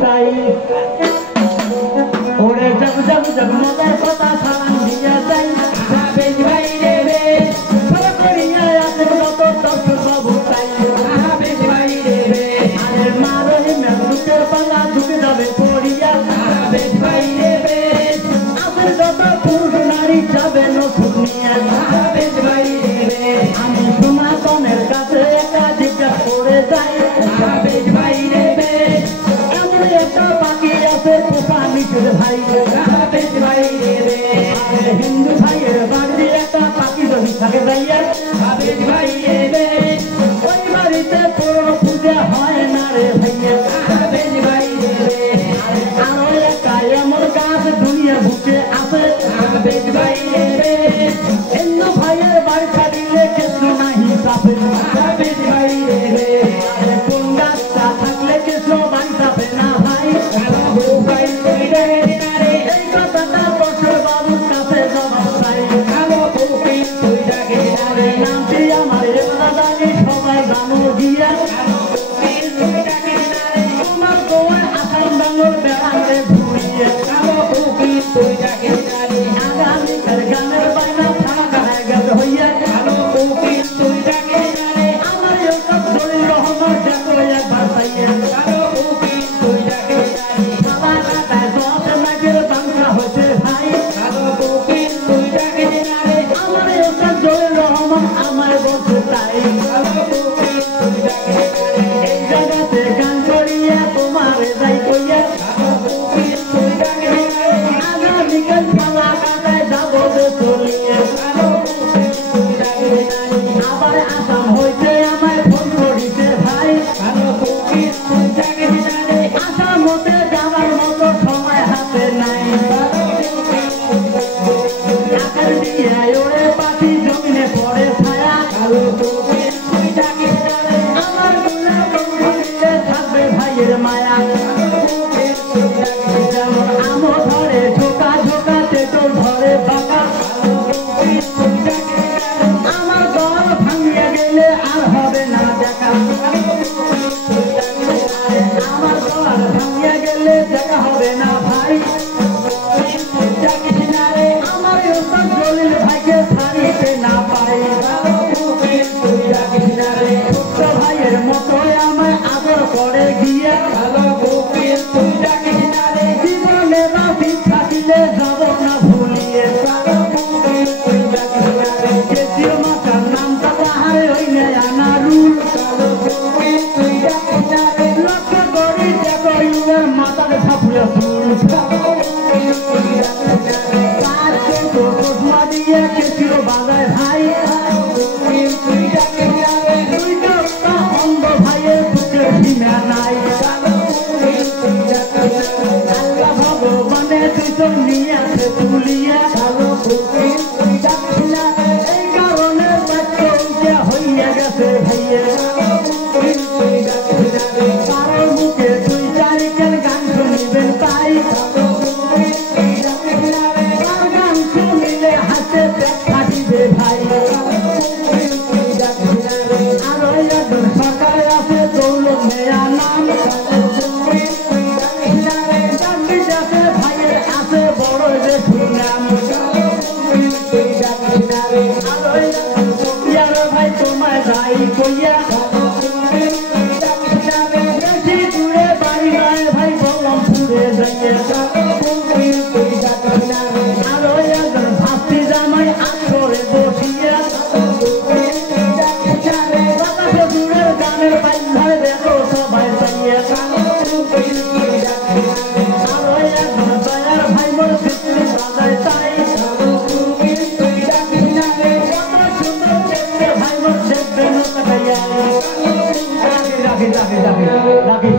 তাই ওরে job job job মদের কথা সালাম দিয়া যাই বেশ ভাই রে বেশ সব করিয়া আছে যত দর্শক বাবু তাই বেশ ভাই রে বেশ আরে মারো হিমের দুঃখের পালা ঢুকে যাবে পড়িয়া বেশ ভাই রে বেশ আছে যত পুরুষ নারী যাবে নতুন নিয়া বেশ ভাই রে বেশ আমি সনাতনের কাছে একা জিজ্ঞাসা করে যাই বেশ ভাই রে বেশ এমন একটা বাকি আছে পোষা মিটের ভাই বেশ ভাই রে বেশ হিন্দু ভাইয়ের বাড়ি একটা পাখি যদি থাকে যাইয়া বেশ ভাই রে বেশ ওই বাড়িতে পুরো পূজা হয় না রে ভাইয়া বেশ ভাই রে বেশ আরো একটা এমন গাছ দুনিয়া বুকে আছে বেশ ভাই রে বেশ হিন্দু ভাইয়ের বাড়ি ছাড়িলে কিছু নাহি চাপে বেশ ভাই রে বেশ কোন গাছটা থাকলে কিছু বাড়ি চাপে না ভাই ভাই এই কথাটা বছর বাবুর কাছে জমা চাই নামটি আমার দাদানি সবাই জানো গিয়া তোমার গোয়ায় আসাম বাংলোর বেড়াতে ঘুরিয়ে আগামীকাল গানের বাইনা থাকা গেল হইয়া আমার ইউসুফ জলিল রহমান দেখো একবার পাইয়া সাদা কাটায় দশ নাকের বাংলা হয়েছে ভাই আমার ইউসুফ জলিল রহমান আমায় বলছে তাই এই জায়গাতে গান করিয়া তোমার যাই কইয়া আগামীকাল সাদা কাটায় যাবো চলিয়া আবার আসাম হইতে আমায় ফোন করিতে ভাই আসাম হতে যাবার মতো সময় হাতে নাই আকার দিয়ে ওরে পাখি জমিনে পড়ে ছায়া আমার গুলা থাকবে ভাইয়ের মায়া যেমন আমো ধরে ঝোঁকা ঝোঁকা তেতো ধরে বাঁকা আমার দল ভাঙিয়া গেলে আর হবে না দেখা আমার দল ভাঙিয়া গেলে দেখা হবে না ভাই আমার ইউসুফ জলিল ভাইকে ছাড়িতে না পাই ছোট্ট ভাইয়ের মতো আমায় আদর করে গিয়া জীবনে বাসি থাকিলে যাব না ভুলিয়ে কেসিও মাতার নামটা তাহারে হইলে আনা রুল লক্ষ্য করি দেখো ইউর মাতার ছাপুয়া ফুল চশমা দিয়ে কেসিও বাজায় ভাই দুইটা অন্ধ ভাইয়ের বুকে সীমা নাই আল্লাহ ভগবানে দুজন নিয়ে আসে তুলিয়া এই কারণে বাচ্চা হইয়া গেছে ভাইয়া কারোর মুখে দুই তারিখের গান শুনিবেন তাই তার গান শুনিলে হাতে থাকিবে ভাই আরো একজন সরকার আছে দৌলত মেয়া নাম আছে ভাইয়ের আছে বড় যে সুনাম আরো ভাই তোমায় যাই কইয়া বেশি দূরে বাড়ি নয় ভাই বললাম দূরে যাইয়া আরো একজন ভাস্তি জামাই আসরে বসিয়া বাতাসে দূরের গানের বাইন্ধায় দেখো সবাই যাইয়া আরো একজন দয়ার ভাই মোর ফিটলি বাজায় তাই কত সুন্দর দেখতে ভাই মোর দেখবে না রাখি